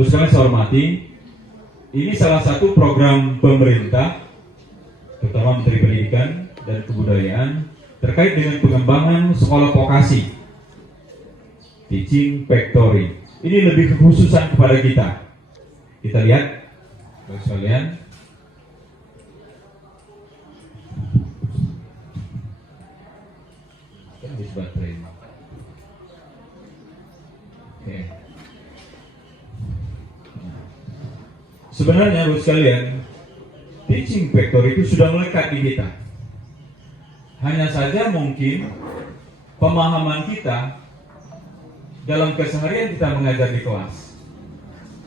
Terus kami saya hormati, ini salah satu program pemerintah, terutama Menteri Pendidikan dan Kebudayaan, terkait dengan pengembangan sekolah vokasi, Teaching Factory. Ini lebih kekhususan kepada kita. Kita lihat, baik sekalian. Habis baterai. Oke. Sebenarnya, baik sekalian, Teaching Factory itu sudah melekat di kita. Hanya saja mungkin pemahaman kita dalam keseharian kita mengajar di kelas.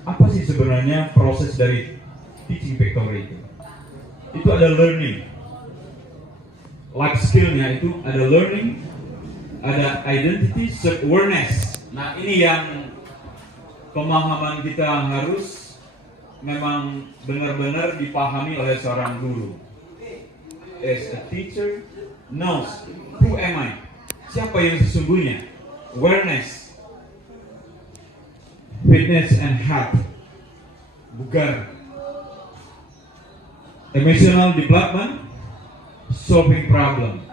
Apa sih sebenarnya proses dari Teaching Factory itu? Itu ada learning. Life skill-nya itu ada learning, ada identity, self-awareness. Nah, ini yang pemahaman kita harus memang benar-benar dipahami oleh seorang guru. As a teacher knows who am I? Siapa yang sesungguhnya? Awareness, fitness and health, bugar, emotional development, solving problem.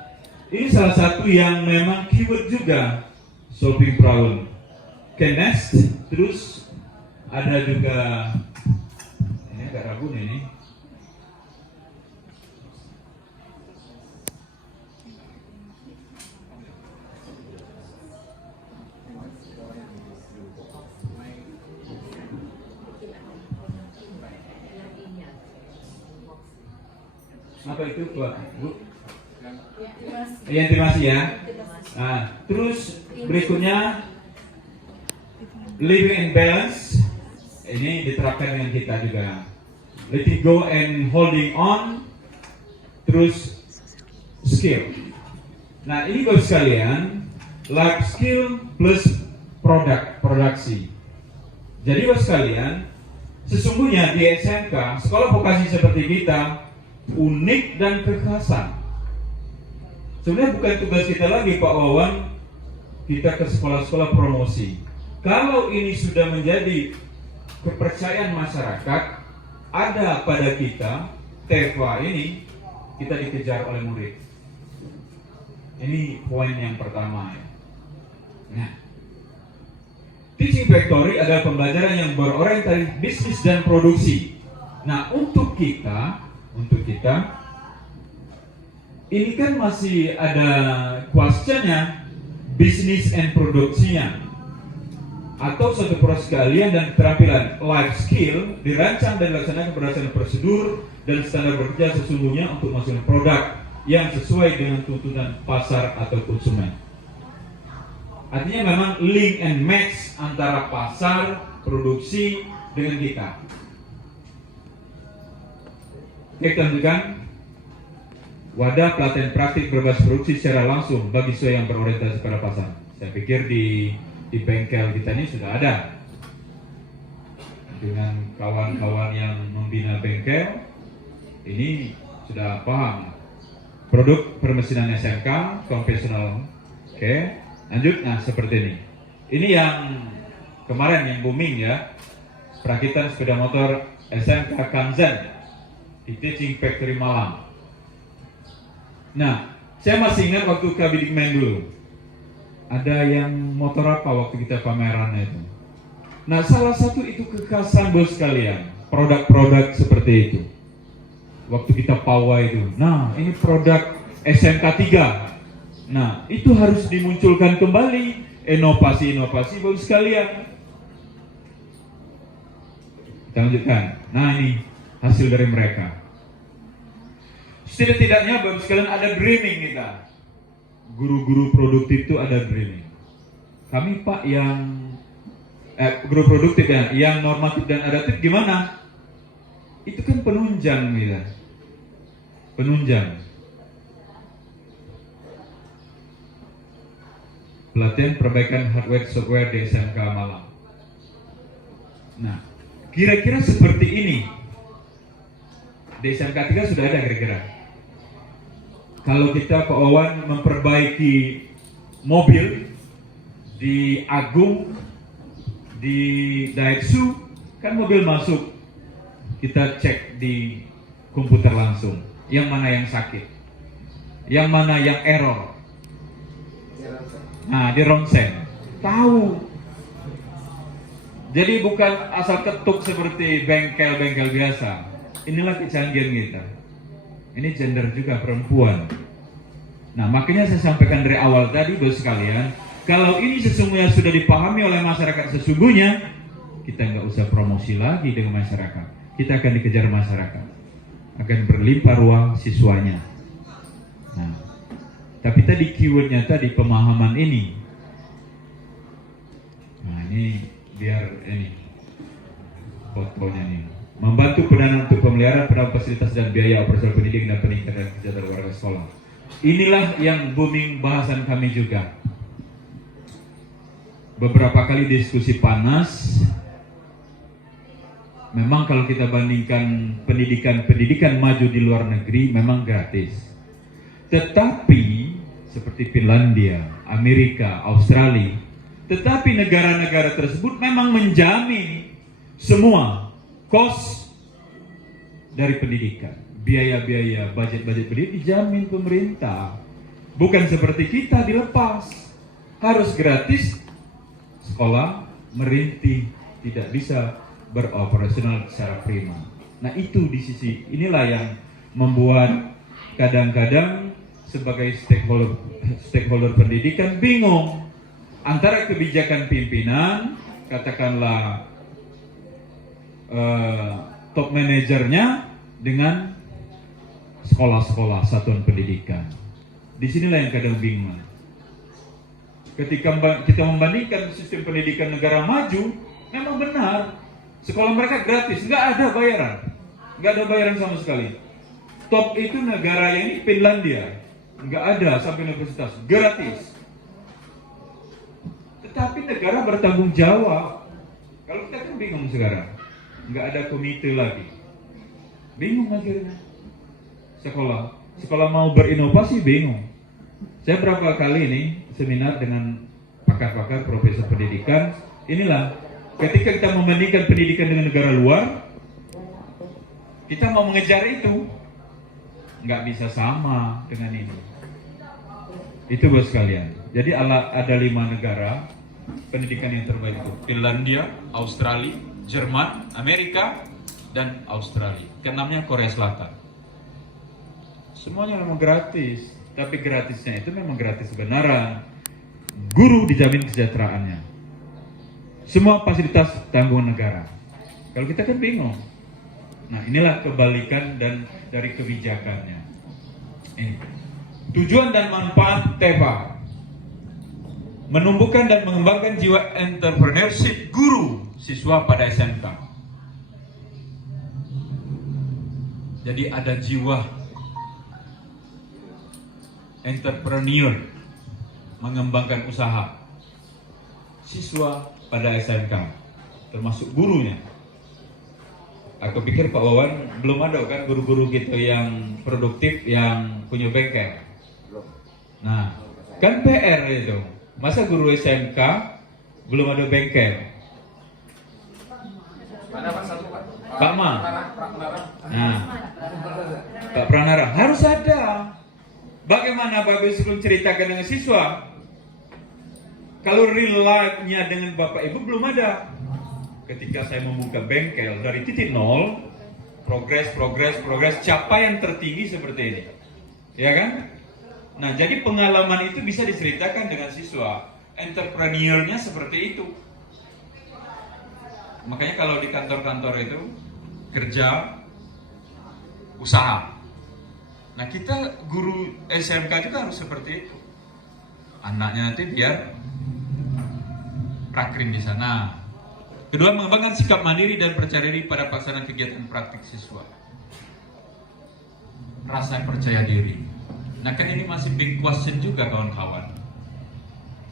Ini salah satu yang memang keyword juga, solving problem. Okay, next, terus ada juga ini agak ragu nih. Apa itu Pak? Bu? Ya, terima kasih ya. Nah, terus berikutnya living in balance. Ini diterapkan dengan kita juga. Letting go and holding on. Terus skill. Nah, ini Bapak sekalian, life skill plus produksi. Jadi Bapak sekalian, sesungguhnya di SMK, sekolah vokasi seperti kita unik dan kekhasan. Sebenarnya bukan tugas kita lagi Pak Wawan, kita ke sekolah-sekolah promosi. Kalau ini sudah menjadi kepercayaan masyarakat, ada pada kita, TEVA ini, kita dikejar oleh murid. Ini poin yang pertama. Nah, Teaching Factory adalah pembelajaran yang berorientasi bisnis dan produksi. Nah, untuk kita ini kan masih ada questionnya bisnis and produksinya, atau satu proses keahlian dan keterampilan life skill dirancang dan dilaksanakan berdasarkan prosedur dan standar bekerja sesungguhnya untuk menghasilkan produk yang sesuai dengan tuntutan pasar atau konsumen. Artinya memang link and match antara pasar, produksi dengan kita. Kita tunjukkan wadah pelatihan praktik berbasis produksi secara langsung bagi siswa yang berorientasi pada pasar. Saya pikir di bengkel kita ini sudah ada. Dengan kawan-kawan yang membina bengkel, ini sudah paham. Produk permesinan SMK, konvensional. Oke, lanjut. Nah, seperti ini. Ini yang kemarin yang booming ya. Perakitan sepeda motor SMK Kanzen di Teaching Factory Malang. Nah, saya masih ingat waktu Kabidikmen dulu. Ada yang motor apa waktu kita pameran itu. Nah, salah satu itu kekhasan bos sekalian, produk-produk seperti itu. Waktu kita pawai itu. Nah, ini produk SMK 3. Nah, itu harus dimunculkan kembali inovasi-inovasi bos sekalian. Kita lanjutkan. Nah, ini hasil dari mereka. Setidak-tidaknya Bapak sekalian ada dreaming kita. Guru-guru produktif itu ada dreaming. Kami Pak yang guru produktif ya, yang normatif dan adaptif gimana? Itu kan penunjang kita. Penunjang. Pelatihan perbaikan hardware software di SMK Malang. Nah, kira-kira seperti ini. Di SMK 3 sudah ada kira-kira. Kalau kita Pak Wawan memperbaiki mobil di Agung, di Daihatsu, Kan mobil masuk, kita cek di komputer langsung, yang mana yang sakit, yang mana yang error. Nah, di ronsen, tahu. Jadi bukan asal ketuk seperti bengkel-bengkel biasa. Inilah kecanggihan kita. Ini gender juga, perempuan. Nah, makanya saya sampaikan dari awal tadi, bos sekalian, kalau ini sesungguhnya sudah dipahami oleh masyarakat sesungguhnya, kita nggak usah promosi lagi dengan masyarakat. Kita akan dikejar masyarakat, akan berlimpah ruang siswanya. Nah, tapi tadi keywordnya tadi pemahaman ini. Nah, ini biar ini fotonya nih. Membantu pendanaan untuk pemeliharaan, pendanaan fasilitas dan biaya operasional pendidikan dan peningkatan kesejahteraan warga sekolah. Inilah yang booming bahasan kami juga. Beberapa kali diskusi panas. Memang kalau kita bandingkan pendidikan maju di luar negeri memang gratis. Tetapi seperti Finlandia, Amerika, Australia, tetapi negara-negara tersebut memang menjamin semua kos dari pendidikan, biaya-biaya, budget-budget pendidikan dijamin pemerintah. Bukan seperti kita dilepas, harus gratis, sekolah merintih, tidak bisa beroperasional secara prima. Nah, itu di sisi inilah yang membuat kadang-kadang sebagai stakeholder pendidikan bingung antara kebijakan pimpinan, katakanlah top manajernya dengan sekolah-sekolah satuan pendidikan. Disinilah yang kadang bingung. Ketika kita membandingkan sistem pendidikan negara maju, memang benar sekolah mereka gratis, nggak ada bayaran sama sekali. Top itu negara yang ini Finlandia, nggak ada sampai universitas, gratis. Tetapi negara bertanggung jawab. Kalau kita kan bingung sekarang, nggak ada komite lagi, bingung akhirnya. Sekolah mau berinovasi bingung. Saya berapa kali ini seminar dengan pakar-pakar profesor pendidikan. Inilah ketika kita membandingkan pendidikan dengan negara luar, kita mau mengejar itu, nggak bisa sama dengan ini. Itu bos sekalian. Jadi ada 5 negara pendidikan yang terbaik itu: Finlandia, Australia, Jerman, Amerika, dan Australia. Keenamnya Korea Selatan. Semuanya memang gratis, tapi gratisnya itu memang gratis benaran. Guru dijamin kesejahteraannya. Semua fasilitas tanggung negara. Kalau kita kan bingung. Nah, inilah kebalikan dan dari kebijakannya. Ini. Tujuan dan manfaat TEPA: menumbuhkan dan mengembangkan jiwa entrepreneurship guru siswa pada SMK. Jadi ada jiwa entrepreneur, mengembangkan usaha siswa pada SMK, termasuk gurunya. Aku pikir Pak Wawan belum ada kan guru-guru gitu yang produktif, yang punya bengkel. Nah, kan PR itu. Masa guru SMK belum ada bengkel? Pak Ma. Nah, Pak Pranara harus ada. Bagaimana Bapak Ibu ceritakan dengan siswa? Kalau real life-nya dengan Bapak Ibu belum ada. Ketika saya membuka bengkel dari titik nol, progres, capaian tertinggi seperti ini. Ya kan? Nah, jadi pengalaman itu bisa diceritakan dengan siswa. Entrepreneur-nya seperti itu. Makanya kalau di kantor-kantor itu kerja, usaha. Nah, kita guru SMK juga harus seperti itu. Anaknya nanti biar prakrin di sana. Kedua, mengembangkan sikap mandiri dan percaya diri pada pelaksanaan kegiatan praktik siswa. Rasa percaya diri. Nah, kan ini masih big question juga kawan-kawan.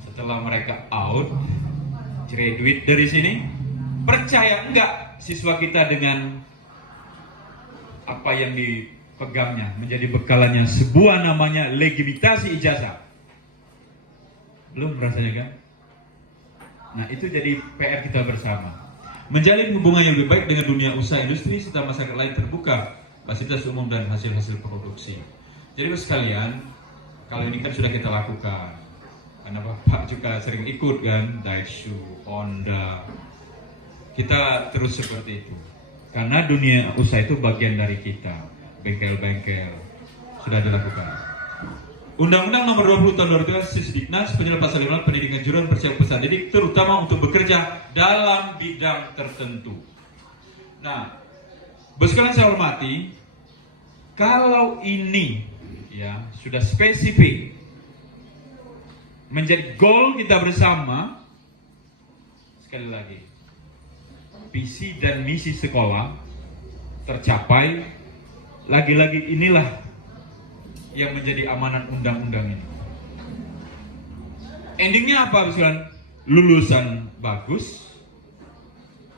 Setelah mereka out, graduate dari sini, percaya enggak siswa kita dengan apa yang dipegangnya, menjadi bekalannya sebuah namanya legitimasi ijazah? Belum rasanya kan? Nah, itu jadi PR kita bersama. menjalin hubungan yang lebih baik dengan dunia usaha industri serta masyarakat lain terbuka, fasilitas umum dan hasil-hasil produksi. Jadi sekalian, kalau ini kan sudah kita lakukan, karena Bapak juga sering ikut kan, Daishu, Honda, kita terus seperti itu. Karena dunia usaha itu bagian dari kita, bengkel-bengkel sudah dilakukan. Undang-Undang Nomor 20 Tahun 2000 Sisdiknas penyelesaian pasal 5 pendidikan jurusan persiapan peserta didik terutama untuk bekerja dalam bidang tertentu. Nah, Bos sekalian saya hormati, kalau ini ya sudah spesifik menjadi goal kita bersama, sekali lagi visi dan misi sekolah tercapai, lagi-lagi inilah yang menjadi amanat undang-undang ini. Endingnya apa, misalkan lulusan bagus,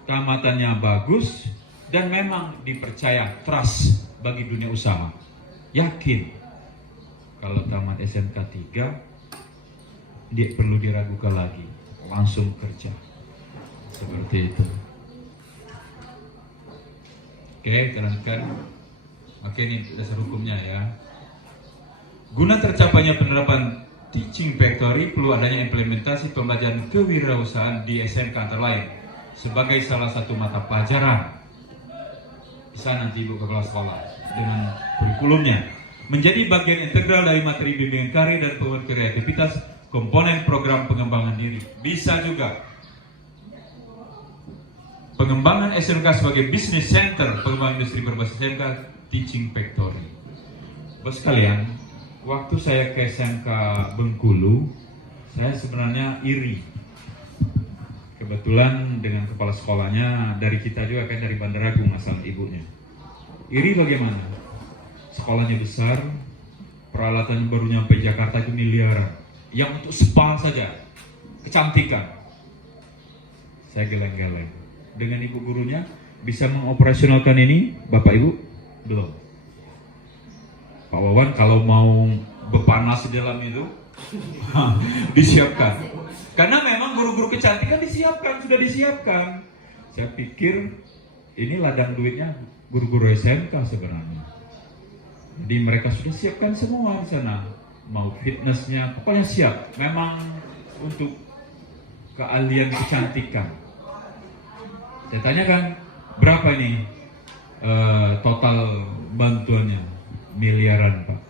tamatannya bagus, dan memang dipercaya, trust bagi dunia usaha. Yakin kalau tamat SMK 3 dia perlu diragukan lagi, langsung kerja. Seperti itu. Oke, terangkan. Oke, ini dasar hukumnya ya. Guna tercapainya penerapan teaching factory perlu adanya implementasi pembelajaran kewirausahaan di SMK antara lain sebagai salah satu mata pelajaran. Bisa nanti Ibu ke kelas sekolah dengan kurikulumnya. Menjadi bagian integral dari materi bimbingan karir dan pengembangan kreativitas komponen program pengembangan diri. Bisa juga pengembangan SMK sebagai business center pengembangan industri berbasis SMK teaching factory. Bos sekalian, waktu saya ke SMK Bengkulu, saya sebenarnya iri. Kebetulan dengan kepala sekolahnya dari kita juga kan, dari Bandar Agung asal ibunya. Iri bagaimana? Sekolahnya besar, peralatan baru nyampe Jakarta itu miliaran. Yang untuk spa saja, kecantikan. Saya geleng-geleng. Dengan ibu gurunya bisa mengoperasionalkan ini, Bapak Ibu? Belum. Pak Wawan kalau mau berpanas di dalam itu disiapkan. Karena memang guru-guru kecantikan disiapkan, sudah disiapkan. Saya pikir ini ladang duitnya guru-guru SMK sebenarnya. Jadi mereka sudah siapkan semua di sana. Mau fitnessnya, pokoknya siap. Memang untuk keahlian kecantikan. Saya tanyakan, berapa ini total bantuannya? Miliaran, Pak.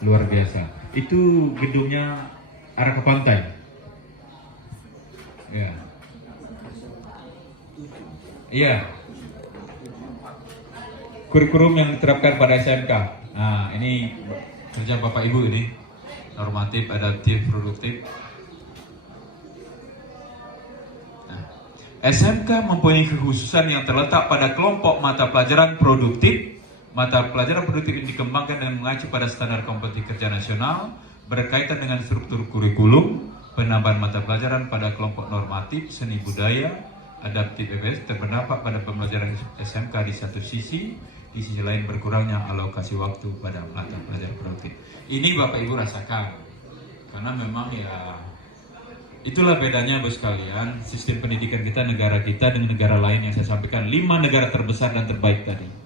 Luar biasa. Itu gedungnya arah ke pantai. Ya. Iya. Kurikulum yang diterapkan pada SMK. Nah, ini kerja Bapak Ibu ini. Normatif, adaptif, produktif. Nah, SMK mempunyai kekhususan yang terletak pada kelompok mata pelajaran produktif. Mata pelajaran produktif ini dikembangkan dan mengacu pada standar kompetensi kerja nasional, berkaitan dengan struktur kurikulum, penambahan mata pelajaran pada kelompok normatif, seni budaya, adaptif EBS, terdapat pada pembelajaran SMK di satu sisi, di sisi lain berkurangnya alokasi waktu pada mata pelajaran produktif. Ini Bapak Ibu rasakan, karena memang ya itulah bedanya Bos sekalian, sistem pendidikan kita, negara kita dengan negara lain yang saya sampaikan, 5 negara terbesar dan terbaik tadi.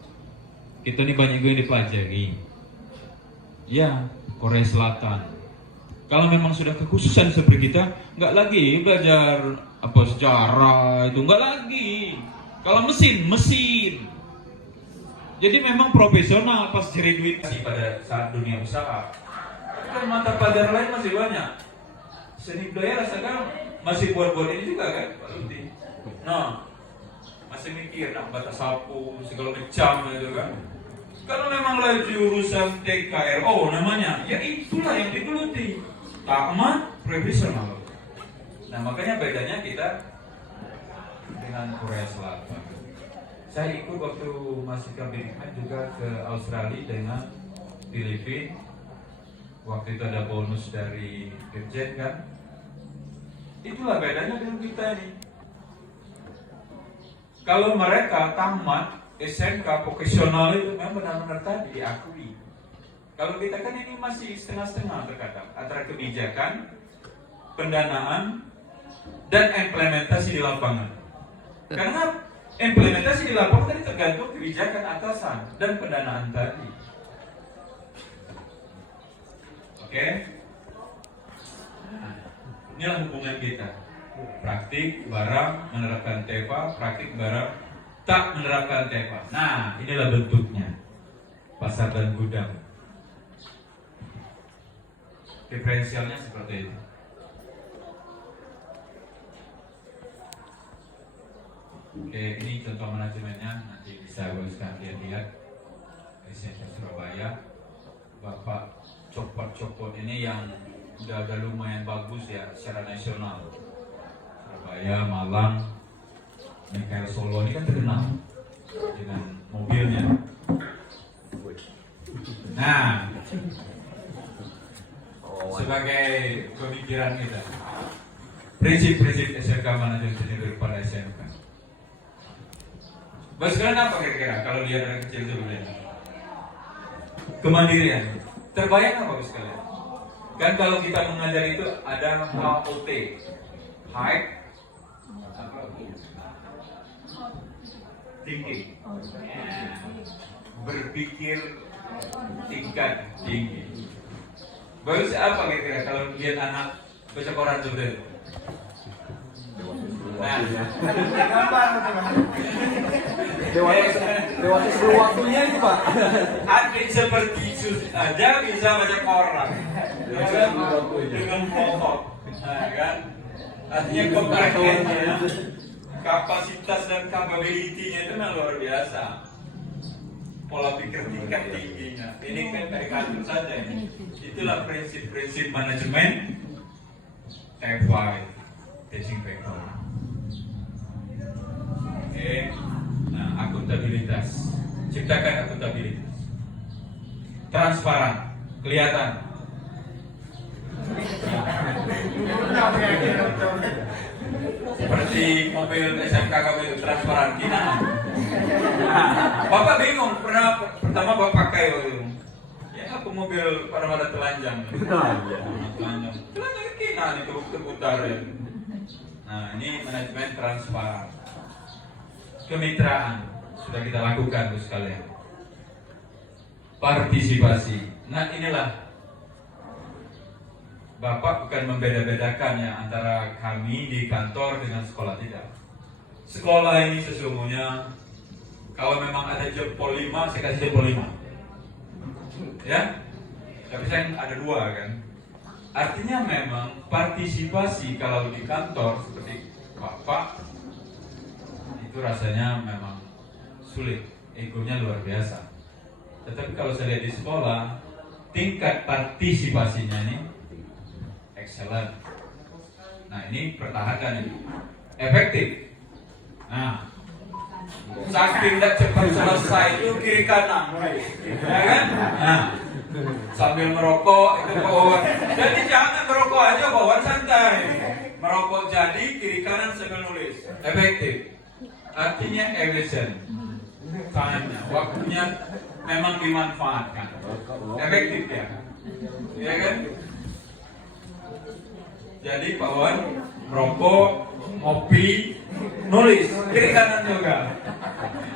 Kita ini banyak yang dipelajari. Ya, Korea Selatan. Kalau memang sudah kekhususan seperti kita, nggak lagi belajar sejarah itu, nggak lagi. Kalau mesin. Jadi memang profesional pas cari duit pada saat dunia usaha. Kan mata pelajaran lain masih banyak. Seni budaya rasakan masih buat-buat ini juga kan, Pak Luti. Nah, masih mikir batas sapu segala macam gitu kan. Kalau memang lagi jurusan TKRO namanya, ya itulah yang digeluti. Tamat profesional. Nah, makanya bedanya kita dengan Korea Selatan. Saya ikut waktu masih kabinetmen juga ke Australia dengan Filipina. Waktu itu ada bonus dari Dirjen kan. Itulah bedanya dengan kita ini. Kalau mereka tamat SMK vokasional itu memang benar-benar tadi diakui. Kalau kita kan ini masih setengah-setengah terkadang antara kebijakan, pendanaan, dan implementasi di lapangan. Karena implementasi di lapangan tadi tergantung kebijakan atasan dan pendanaan tadi. Oke? Nah, inilah hubungan kita. Praktik barang menerapkan TEPA, praktik barang tak menerapkan TEPA. Nah, inilah bentuknya. Pasar dan gudang. Diferensialnya seperti itu. Oke, ini contoh manajemennya, nanti bisa sekalian lihat. Center Surabaya, Bapak copot-copot ini yang udah lumayan bagus ya secara nasional. Surabaya, Malang, ini kayak Solo ini kan terkenal dengan mobilnya. Nah, sebagai pemikiran kita, prinsip-prinsip SMK manajemen sendiri pada SMK. Bos kalian apa kira-kira kalau dia dari kecil sebenarnya? Kemandirian. Terbayang apa bos kalian? Kan kalau kita mengajar itu ada HOT, height, tinggi, berpikir tingkat tinggi. Bagus apa kira-kira kalau lihat anak baca koran sebenarnya? Nah, Dewasa sebelum waktunya itu Pak. atlet seperti Sus aja bisa baca koran dengan pohon, nah, kan? Artinya kompetensinya, kapasitas dan capability-nya itu memang luar biasa. Pola pikir tingkat tingginya. Ini kan karikatur saja ini. Itulah prinsip-prinsip manajemen TEPA, teaching factor. Oke. Nah, akuntabilitas. Ciptakan akuntabilitas. Transparan, kelihatan. Seperti mobil SMK kamu itu transparan, gimana? Bapak bingung, pertama Bapak pakai itu. Ya aku mobil pada telanjang. Telanjang kina itu terputar ya. Nah, ini manajemen transparan. Kemitraan sudah kita lakukan Bos sekalian. Partisipasi. Nah, inilah Bapak bukan membeda-bedakan ya antara kami di kantor dengan sekolah, tidak. Sekolah ini sesungguhnya kalau memang ada jempol 5, saya kasih jempol 5. Ya? Tapi saya ada 2 kan. Artinya memang partisipasi kalau di kantor seperti Bapak itu rasanya memang sulit, egonya luar biasa. Tetapi kalau saya lihat di sekolah, tingkat partisipasinya ini excellent. Nah, ini pertahankan ini efektif. Nah, saking tidak cepat selesai itu kiri kanan, ya kan? Nah, sambil merokok itu bawaan. Jadi jangan merokok aja, bawaan santai. Merokok jadi kiri kanan sambil nulis, efektif. Artinya efisien, time-nya, waktunya memang dimanfaatkan, efektif ya, ya kan? Jadi bawaan merokok, ngopi, nulis, kiri kanan juga.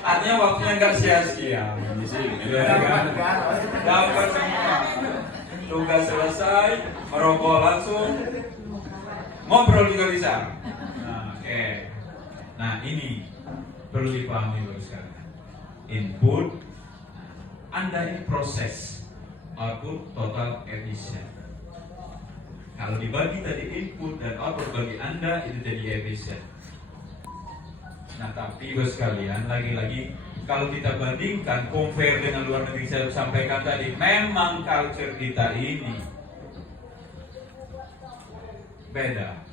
Artinya waktunya nggak sia-sia. Ya kan? Dapat semua. Tugas selesai, merokok langsung, ngobrol juga bisa. Nah, oke. Nah, ini perlu dipahami Bapak sekalian. Input, Anda ini proses, output total efisien. Kalau dibagi tadi input dan output bagi Anda itu jadi efisien. Nah, tapi Bapak sekalian, lagi-lagi kalau kita bandingkan, compare dengan luar negeri, saya sampaikan tadi, memang culture kita ini beda.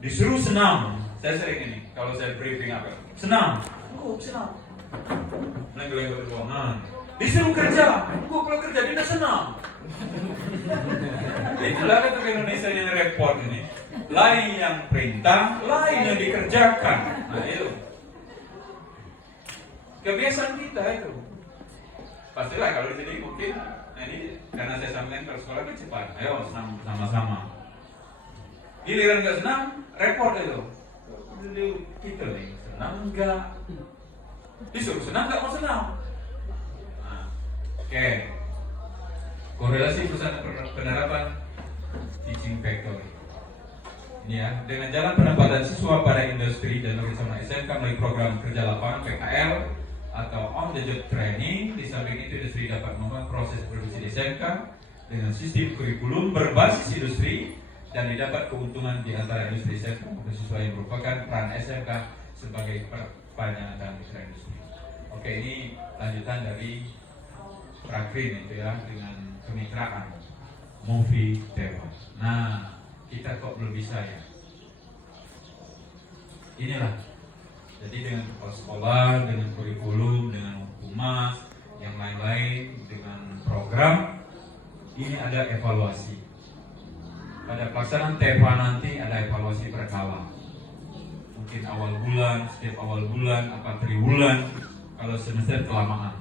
Disuruh senam, saya sering ini, kalau saya briefing apa, senam, senam, lenggo-lenggo ruangan. Disuruh kerja, kalau kerja tidak senam. Itulah kata Indonesia yang repot ini. Lain yang perintah, lain yang dikerjakan. Nah itu kebiasaan kita itu. Pastilah kalau di sini mungkin, nah ini karena saya sampaikan ke sekolah kan cepat. Ayo senam sama-sama. Giliran nggak senam, repot itu. Kita nih senam. senang enggak? Disuruh senang enggak mau senang? Nah, oke. Korelasi pusat penerapan teaching factory. Ini ya, dengan jalan penempatan siswa pada industri dan bersama SMK melalui program kerja lapangan PKL atau on the job training. Di samping itu industri dapat membuat proses produksi di SMK dengan sistem kurikulum berbasis industri dan didapat keuntungan di antara industri SMK maupun siswa yang merupakan peran SMK sebagai perpanjangan dan mitra industri. Oke, ini lanjutan dari Prakrin itu ya, dengan kemitraan Movie Tewa. Nah, kita kok belum bisa ya? Inilah. Jadi dengan kepala sekolah, dengan kurikulum, dengan humas, yang lain-lain, dengan program, ini ada evaluasi. Pada pelaksanaan TEPA nanti ada evaluasi berkala. Mungkin awal bulan, setiap awal bulan, apa triwulan, kalau semester kelamaan,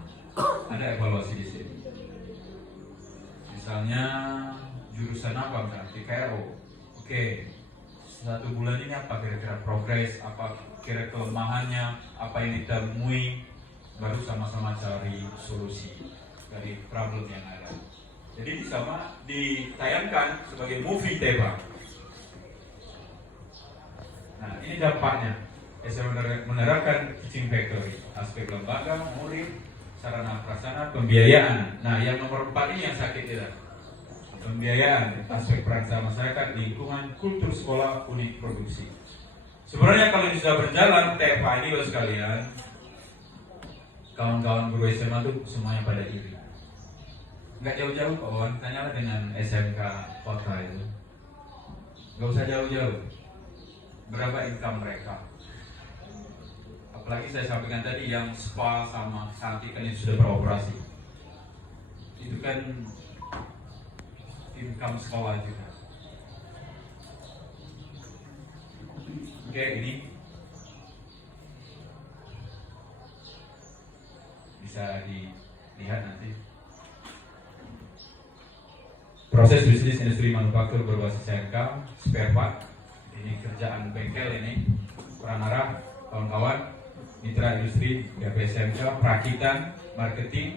ada evaluasi di sini. Misalnya jurusan apa misalnya TKO. Oke, 1 bulan ini apa kira-kira progres, apa kira kelemahannya, apa yang ditemui, baru sama-sama cari solusi dari problem yang ada. Jadi sama ditayangkan sebagai movie tema. Nah, ini dampaknya. SMK menerapkan teaching factory, aspek lembaga, murid, sarana prasarana, pembiayaan. Nah, yang nomor 4 ini yang sakit ya. Pembiayaan, aspek peran masyarakat, lingkungan, kultur sekolah, unit produksi. Sebenarnya kalau ini sudah berjalan, TFA ini Bapak sekalian, kawan-kawan guru SMA itu semuanya pada iri. Nggak jauh-jauh kawan, tanyalah dengan SMK kota itu. Nggak usah jauh-jauh. Berapa income mereka? Apalagi saya sampaikan tadi yang spa sama cantik kan itu sudah beroperasi. Itu kan income sekolah juga. Oke, ini bisa dilihat nanti. Proses bisnis industri manufaktur berbasis SMK, spare part. Ini kerjaan bengkel ini, peran arah, kawan-kawan, mitra industri, SMK, perakitan, marketing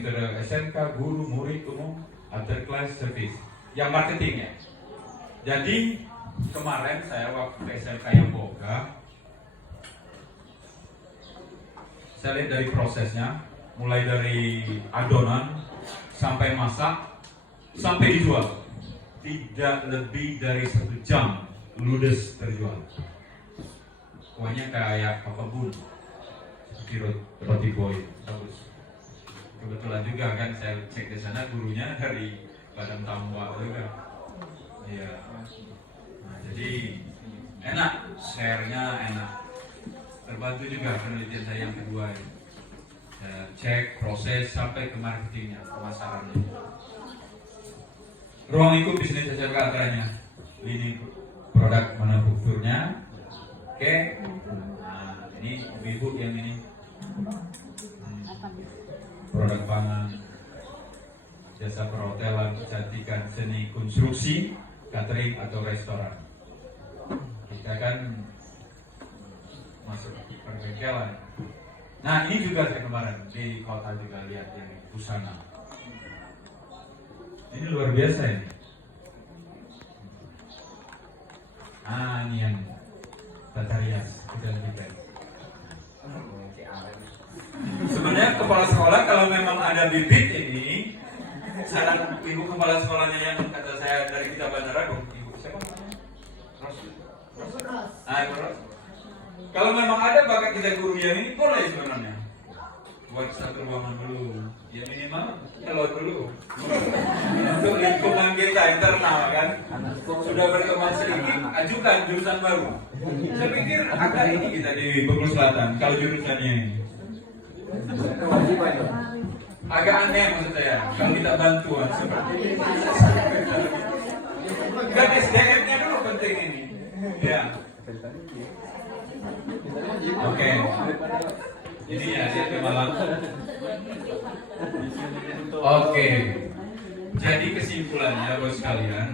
itu ada SMK, guru, murid umum, after class service. Yang marketingnya. Jadi kemarin saya waktu SMK yang Boga, saya lihat dari prosesnya, mulai dari adonan sampai masak sampai dijual, tidak lebih dari 1 jam ludes terjual. Kuahnya kayak apapun, seperti roti boy, bagus. Kebetulan juga kan saya cek di sana gurunya dari Badan Tambak juga. Iya. Nah, jadi enak, share-nya enak. Terbantu juga penelitian saya yang kedua ini. Saya cek proses sampai ke marketingnya, pemasarannya. Ruang lingkup bisnis SMK antaranya lini produk manufakturnya. Oke. Nah, ini ibu yang ini produk pangan, jasa perhotelan, kecantikan, seni konstruksi, catering atau restoran. Kita kan masuk perbengkelan. Nah, ini juga saya kemarin di kota juga lihat yang busana. Ini luar biasa ini. Ah, ini yang tata rias kita lihat. Sebenarnya kepala sekolah kalau memang ada bibit ini, saran ibu kepala sekolahnya yang kata saya dari kita bandara dong, ibu siapa? Ros. Kalau memang ada bakat kita guru yang ini boleh sebenarnya. Buat satu ruangan dulu, ya minimal keluar dulu. Untuk lingkungan kita internal kan, sudah berkembang sedikit, ajukan jurusan baru. Saya pikir agak ini kita di Bengkulu Selatan, kalau jurusannya ini. Agak aneh maksud saya, kalau kita bantuan seperti ini. Kan SDM-nya dulu penting ini. Ya. Oke. Ini ya, saya Malang. Oke. Jadi kesimpulannya Bapak sekalian,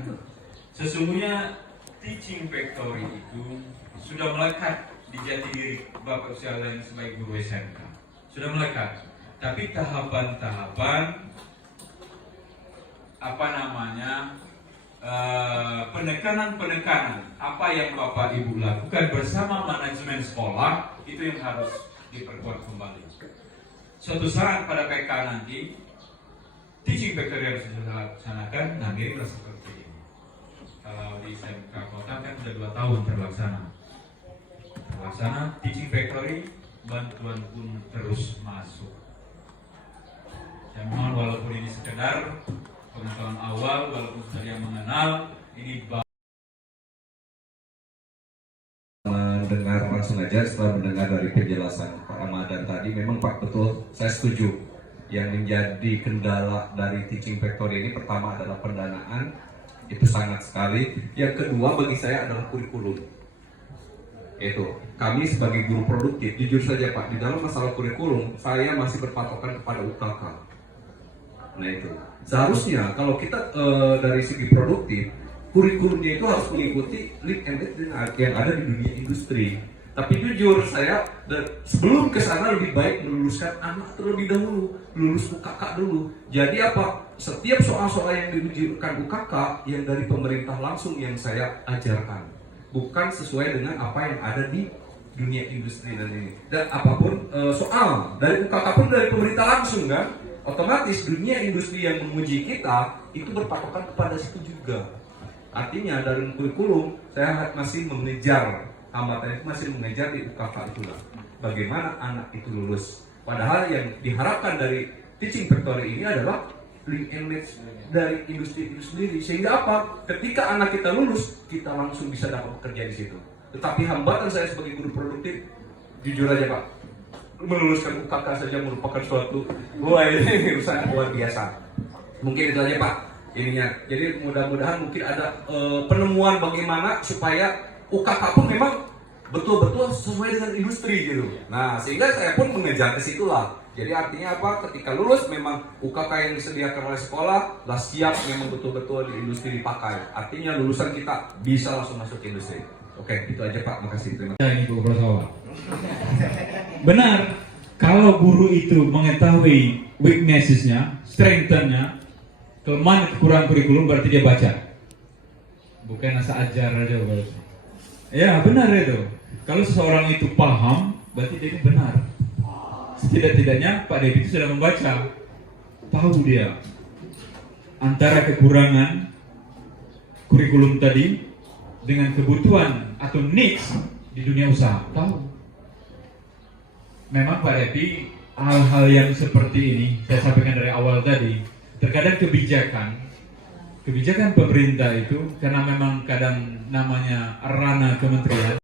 sesungguhnya teaching factory itu sudah melekat di jati diri Bapak usia lain sebagai guru SMK. Sudah melekat. Tapi tahapan-tahapan penekanan apa yang Bapak Ibu lakukan bersama manajemen sekolah itu yang harus diperkuat kembali. Suatu saat pada PK nanti teaching factory harus dilaksanakan, nah miriplah seperti ini. Kalau di SMK Kota kan sudah 2 tahun terlaksana teaching factory, bantuan pun terus masuk. Saya mohon walaupun ini sekedar pengetahuan awal, walaupun saya mengenal ini mendengar langsung aja setelah mendengar dari penjelasan Pak Ramadan tadi, memang Pak betul, saya setuju. Yang menjadi kendala dari teaching factory ini pertama adalah pendanaan, itu sangat sekali. Yang kedua bagi saya adalah kurikulum. Itu kami sebagai guru produktif, jujur saja Pak, di dalam masalah kurikulum saya masih berpatokan kepada UKK. Nah itu seharusnya kalau kita dari segi produktif, kurikulumnya itu harus mengikuti lead and edge yang ada di dunia industri. Tapi jujur saya sebelum ke sana lebih baik meluluskan anak terlebih dahulu, lulus UKK dulu. Jadi apa? Setiap soal-soal yang diujikan UKK yang dari pemerintah langsung yang saya ajarkan, bukan sesuai dengan apa yang ada di dunia industri dan ini. Dan apapun soal dari UKK pun dari pemerintah langsung kan, otomatis dunia industri yang menguji kita itu berpatokan kepada situ juga. Artinya dari kurikulum saya masih mengejar, hambatan itu masih mengejar di UKK itulah. Bagaimana anak itu lulus. Padahal yang diharapkan dari teaching factory ini adalah link and match dari industri itu sendiri. Sehingga apa? Ketika anak kita lulus, kita langsung bisa dapat bekerja di situ. Tetapi hambatan saya sebagai guru produktif, jujur aja Pak, meluluskan UKK saja merupakan suatu ini urusan luar biasa. Mungkin itu aja Pak ininya. Jadi mudah-mudahan mungkin ada penemuan bagaimana supaya UKK pun memang betul-betul sesuai dengan industri gitu. Nah sehingga saya pun mengejar ke situlah. Jadi artinya apa? Ketika lulus memang UKK yang disediakan oleh sekolah lah siap memang betul-betul di industri dipakai. Artinya lulusan kita bisa langsung masuk ke industri. Oke, itu aja Pak. Makasih. Terima kasih. Ini Bu Prasawa. Benar. Kalau guru itu mengetahui weakness-nya, strength-nya, kelemahan kekurangan kurikulum berarti dia baca. Bukan asal ajar aja berarti. Ya benar itu. Kalau seseorang itu paham, berarti dia benar. Setidak-tidaknya Pak Devi itu sudah membaca, tahu dia antara kekurangan kurikulum tadi dengan kebutuhan atau needs di dunia usaha. Tahu. Memang Pak Devi hal-hal yang seperti ini saya sampaikan dari awal tadi. Terkadang kebijakan pemerintah itu karena memang kadang namanya ranah kementerian